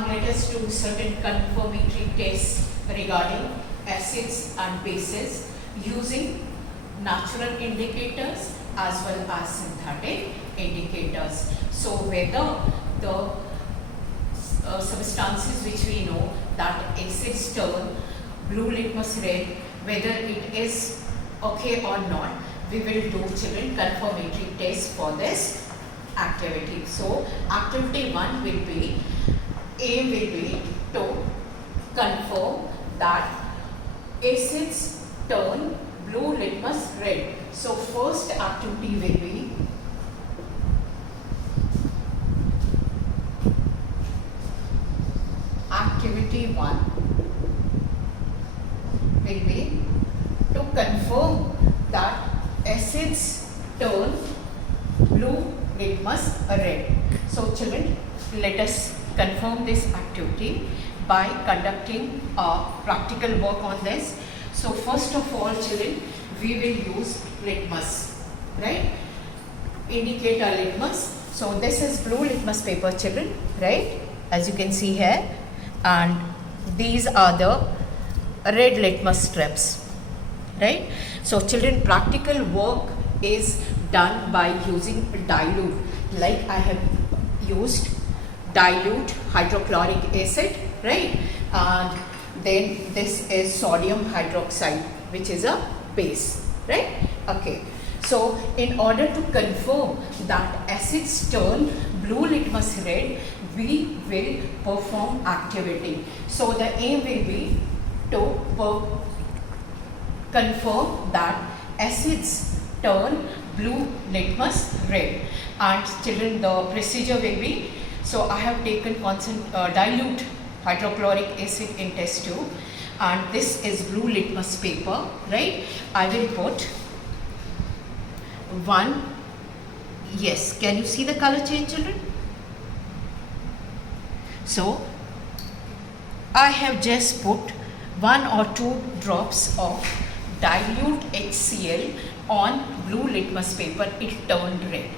Now let us do certain confirmatory tests regarding acids and bases using natural indicators as well as synthetic indicators. So whether the substances which we know that acids turn blue litmus red, whether it is okay or not, we will do children confirmatory test for this activity. So activity 1 will be, A will be to confirm that acids turn blue litmus red. So first activity will be activity 1 will be to confirm that acids turn blue litmus red. So children, let us confirm this activity by conducting a practical work on this. So first of all children, we will use litmus, right? Indicate a litmus. So this is blue litmus paper children, right? As you can see here, and these are the red litmus strips, right? So children, practical work is done by using dilute, like I have used dilute hydrochloric acid, right? And then this is sodium hydroxide, which is a base, right? Okay, so in order to confirm that acids turn blue litmus red, we will perform activity. So the aim will be to confirm that acids turn blue litmus red. And children, the procedure will be, so I have taken dilute hydrochloric acid in test tube, and this is blue litmus paper, right? I will put one, yes, can you see the color change children? So I have just put 1 or 2 drops of dilute HCl on blue litmus paper, it turned red,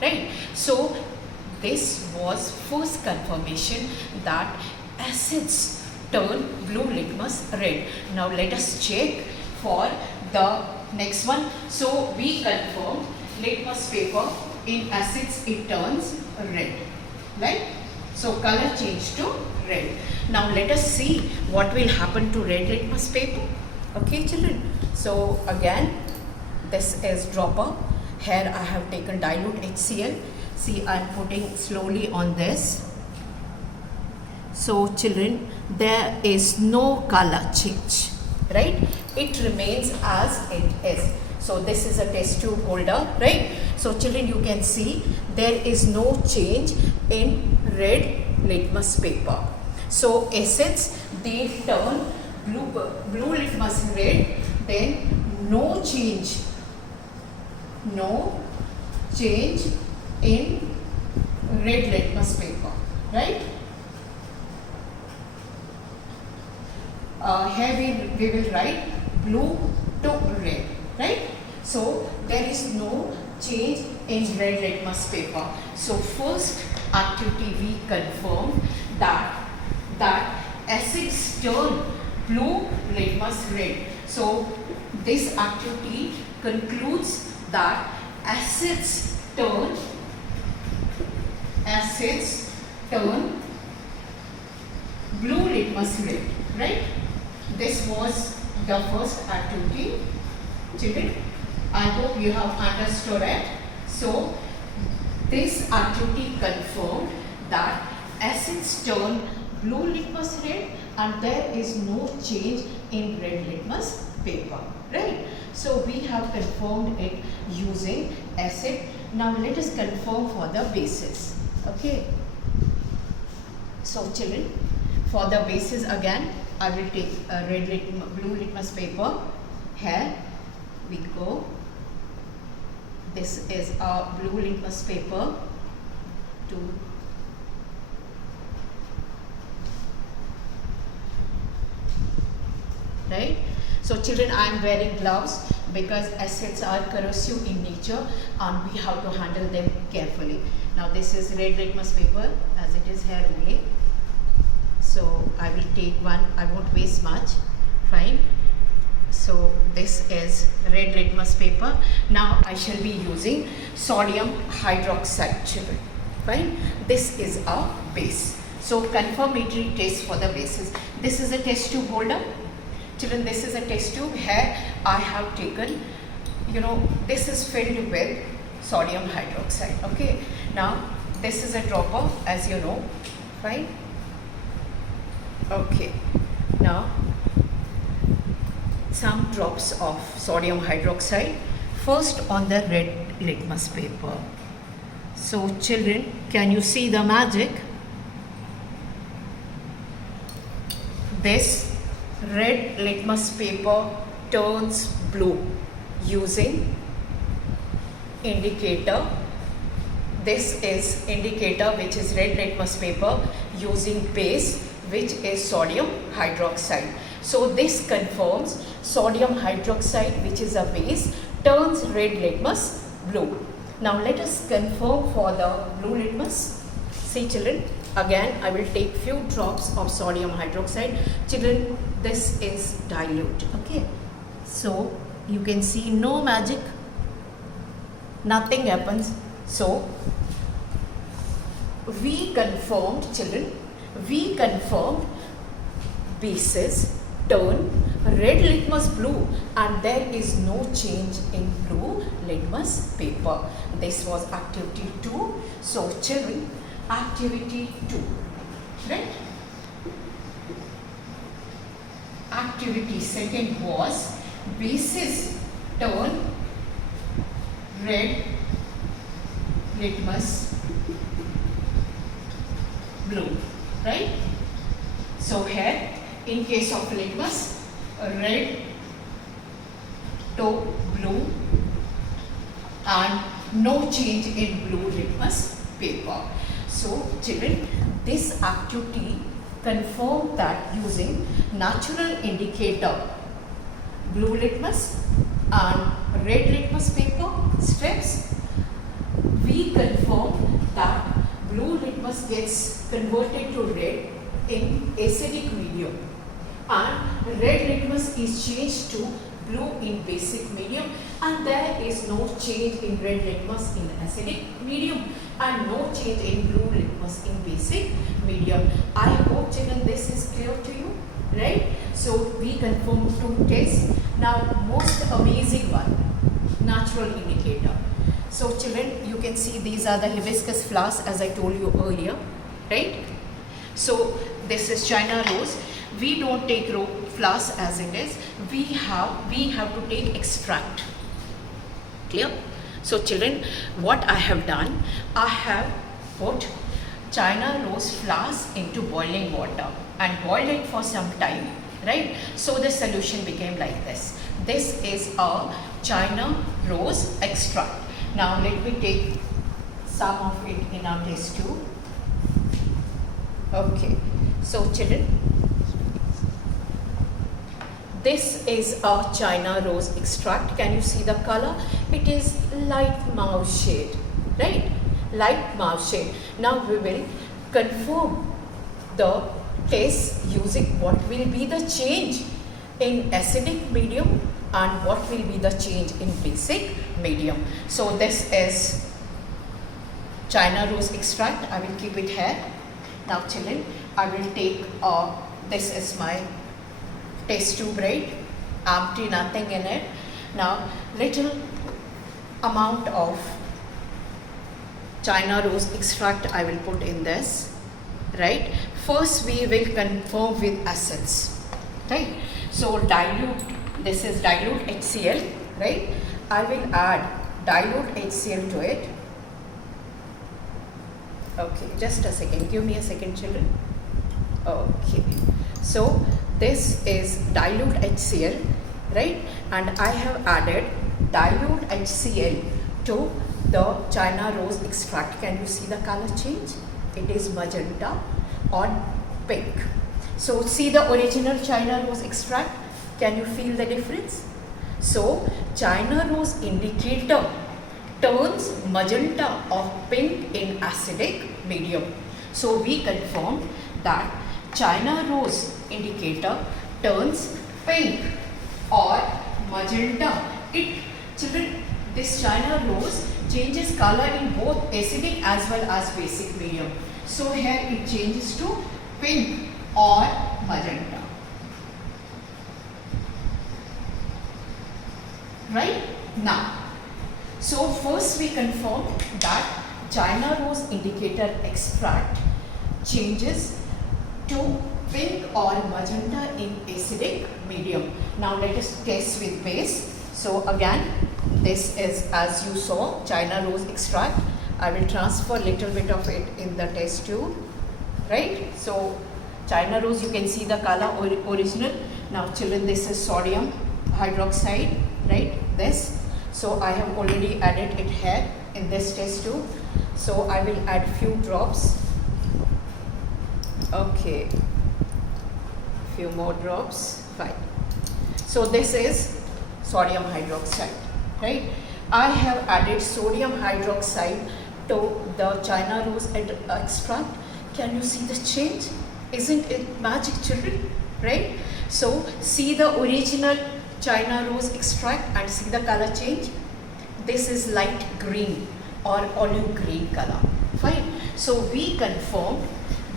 right? So this was first confirmation that acids turn blue litmus red. Now let us check for the next one. So we confirm litmus paper in acids it turns red, right? So color change to red. Now let us see what will happen to red litmus paper. Okay children, so again this is dropper. Here I have taken dilute HCl. See, I am putting slowly on this. So children, there is no color change, right? It remains as it is. So this is a test tube holder, right? So children, you can see there is no change in red litmus paper. So acids, they turn blue litmus red, then no change in red litmus paper, right? Here we will write blue to red, right? So there is no change in red litmus paper. So first activity we confirm that acids turn blue litmus red. So this activity concludes that acids turn blue litmus red, right? This was the first activity. Children, I hope you have understood it. So this activity confirmed that acids turn blue litmus red and there is no change in red litmus paper, right? So we have confirmed it using acid. Now let us confirm for the bases. Okay. So children, for the bases again, I will take a blue litmus paper. Here we go. This is a blue litmus paper to right. So children, I am wearing gloves because acids are corrosive in nature and we have to handle them carefully. Now this is red litmus paper as it is here only. So I will take one, I won't waste much. Fine. So this is red litmus paper. Now I shall be using sodium hydroxide, children. Fine. This is a base. So confirmatory test for the bases. This is a test tube holder. Children, this is a test tube. Here I have taken, this is filled with sodium hydroxide. Okay. Now this is a dropper, as you know. Fine. Okay. Now some drops of sodium hydroxide first on the red litmus paper. So children, can you see the magic? This red litmus paper turns blue using indicator. This is indicator, which is red litmus paper, using base, which is sodium hydroxide. So this confirms sodium hydroxide, which is a base, turns red litmus blue. Now let us confirm for the blue litmus. See children, again I will take few drops of sodium hydroxide. Children, this is dilute. Okay. So you can see no magic. Nothing happens. So we confirmed, children, we confirmed bases turn red litmus blue, and there is no change in blue litmus paper. This was activity 2. So children, activity 2, right? Activity 2 was bases turn red litmus blue, right? So here, in case of litmus, red to blue, and no change in blue litmus paper. So children, this activity confirmed that using natural indicator, blue litmus and red litmus paper strips, we confirm that blue litmus gets converted to red in acidic medium, and red litmus is changed to blue in basic medium, and there is no change in red litmus in acidic medium, and no change in blue litmus in basic medium. I hope children this is clear to you, right? So we confirm 2 tests. Now most amazing one, natural indicator. So children, you can see these are the hibiscus flowers, as I told you earlier, right? So this is China rose. We don't take flowers as it is. We have to take extract. Clear? So children, what I have done, I have put China rose flowers into boiling water and boiled it for some time, right? So the solution became like this. This is a China rose extract. Now let me take some of it in our test tube. Okay. So children, this is a China rose extract. Can you see the color? It is light mauve shade, right? Light mauve shade. Now we will confirm the test using what will be the change in acidic medium and what will be the change in basic medium. So this is China rose extract. I will keep it here. Now children, I will take, this is my test tube, right? Empty, nothing in it. Now little amount of China rose extract I will put in this, right? First we will confirm with acids, right? So dilute, this is dilute HCl, right? I will add dilute HCl to it. Okay, just a second, give me a second children. Okay, so this is dilute HCl, right? And I have added dilute HCl to the China rose extract. Can you see the color change? It is magenta or pink. So see the original China rose extract. Can you feel the difference? So China rose indicator turns magenta or pink in acidic medium. So we confirm that China rose indicator turns pink or magenta. Children, this China rose changes color in both acidic as well as basic medium. So here it changes to pink or magenta. Right? Now, so first we confirm that China rose indicator extract changes to pink or magenta in acidic medium. Now let us test with base. So again, this is, as you saw, China rose extract. I will transfer little bit of it in the test tube, right? So China rose, you can see the color original. Now children, this is sodium hydroxide, right? This. So I have already added it here in this test tube. So I will add few drops. Okay, few more drops. Fine. So this is sodium hydroxide, right? I have added sodium hydroxide to the China rose extract. Can you see the change? Isn't it magic, children? Right? So see the original China rose extract and see the color change. This is light green or olive green color. Fine. So we confirm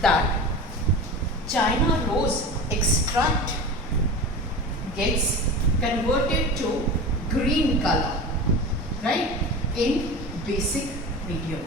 that China rose extract gets converted to green color, right, in basic medium.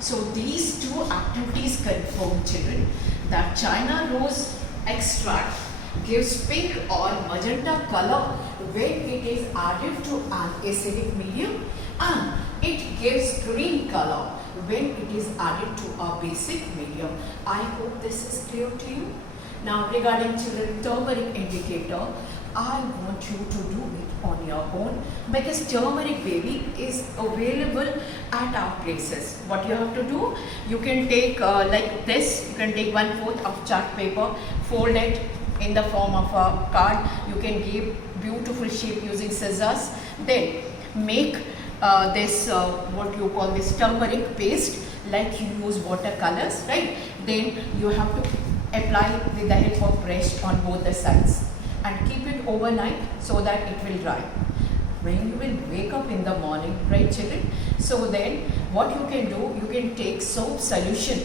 So these two activities confirm, children, that China rose extract gives pink or magenta color when it is added to an acidic medium, and it gives green color when it is added to a basic medium. I hope this is clear to you. Now regarding children turmeric indicator, I want you to do it on your own because turmeric baby is available at our places. What you have to do, you can take like this, you can take 1/4 of chart paper, fold it in the form of a card. You can give beautiful shape using scissors. Then make this what you call this turmeric paste, like you use watercolors, right? Then you have to apply with the help of brush on both the sides and keep it overnight so that it will dry. When you will wake up in the morning, right children? So then what you can do, you can take soap solution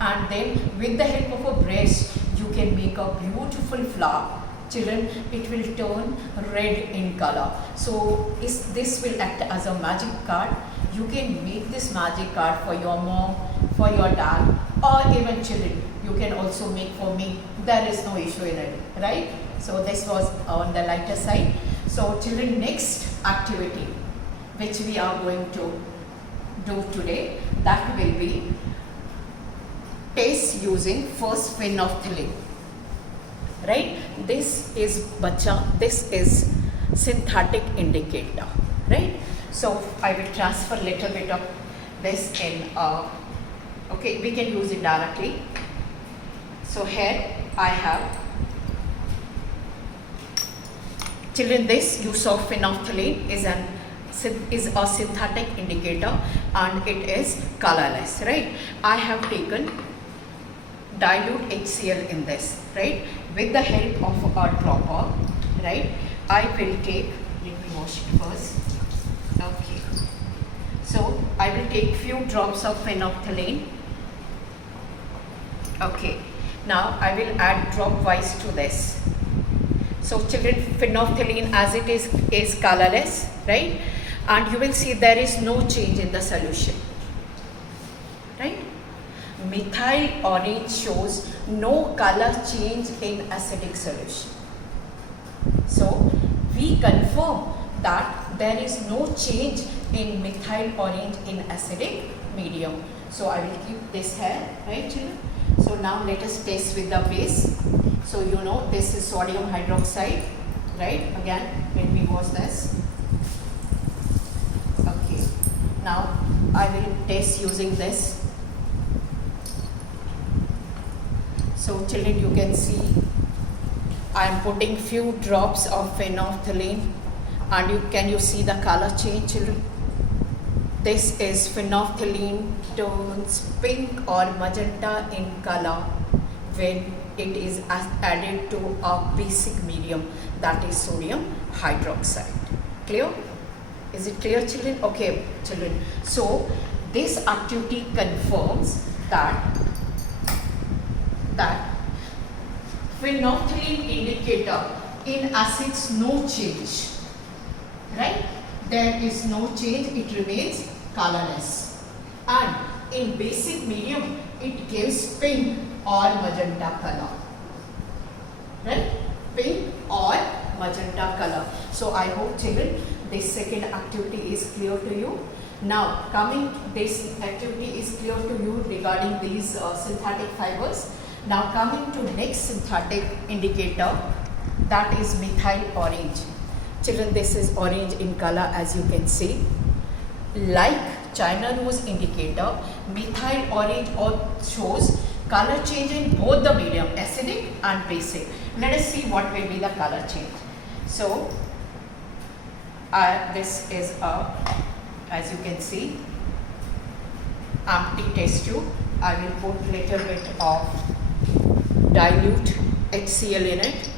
and then with the help of a brush, you can make a beautiful flower. Children, it will turn red in color. So this will act as a magic card. You can make this magic card for your mom, for your dad, or even children. You can also make for me. There is no issue in it, right? So this was on the lighter side. So children, next activity which we are going to do today, that will be test using first phenolphthalein, right? This is this is synthetic indicator, right? So I will transfer little bit of this in okay, we can use it directly. So here I have, children, this you saw phenolphthalein is a synthetic indicator and it is colorless, right? I have taken dilute HCl in this, right? With the help of a dropper, right? I will take, let me wash it first. Okay. So I will take few drops of phenolphthalein. Okay. Now I will add drop-wise to this. So children, phenolphthalein as it is colorless, right? And you will see there is no change in the solution, right? Methyl orange shows no color change in acidic solution. So we confirm that there is no change in methyl orange in acidic medium. So I will keep this here, right children? So now let us test with the base. So you know this is sodium hydroxide, right? Again, when we wash this. Okay. Now I will test using this. So children, you can see I am putting few drops of phenolphthalein and can you see the color change, children? This is phenolphthalein turns pink or magenta in color when it is added to a basic medium, that is sodium hydroxide. Clear? Is it clear, children? Okay, children. So this activity confirms that phenolphthalein indicator in acids no change. Right? There is no change, it remains colorless. And in basic medium, it gives pink or magenta color. Right? Pink or magenta color. So I hope, children, this second activity is clear to you. Now, this activity is clear to you regarding these synthetic fibers. Now coming to next synthetic indicator, that is methyl orange. Children, this is orange in color, as you can see. Like China rose indicator, methyl orange shows color change in both the medium, acidic and basic. Let us see what will be the color change. So this is as you can see, empty test tube. I will put little bit of dilute HCl in it.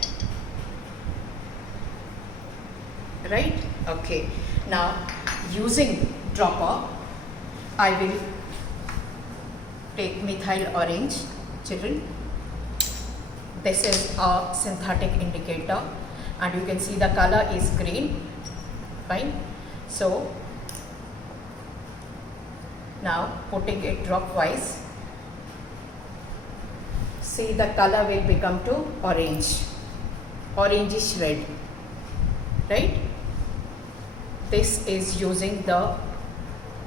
Right? Okay. Now using dropper, I will take methyl orange. Children, this is a synthetic indicator and you can see the color is green. Fine. So now putting it dropwise, see the color will become to orange, orangish red. Right? This is using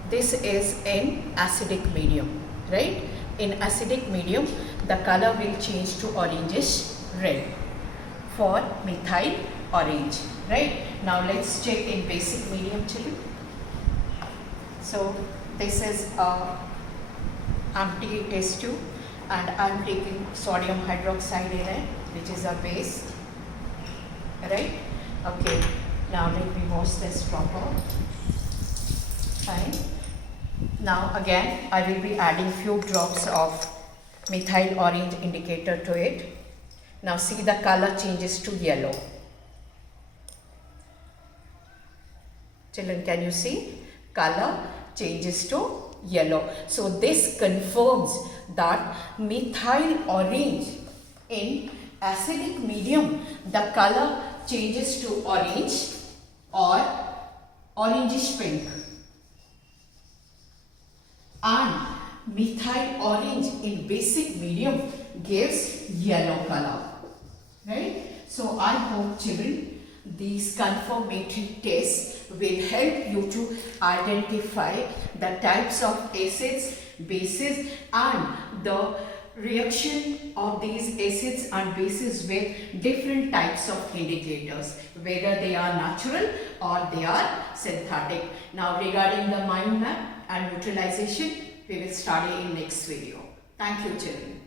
this is in acidic medium. Right? In acidic medium, the color will change to orangish red for methyl orange. Right? Now let's check in basic medium, children. So this is a empty test tube and I am taking sodium hydroxide in it, which is a base. Right? Okay. Now let me wash this dropper. Fine. Now again I will be adding few drops of methyl orange indicator to it. Now see the color changes to yellow. Children, can you see? Color changes to yellow. So this confirms that methyl orange in acidic medium, the color changes to orange or orangish pink. And methyl orange in basic medium gives yellow color. Right? So I hope, children, these confirmatory tests will help you to identify the types of acids, bases and the reaction of these acids and bases with different types of indicators, whether they are natural or they are synthetic. Now regarding the mind map and neutralization, we will study in next video. Thank you, children.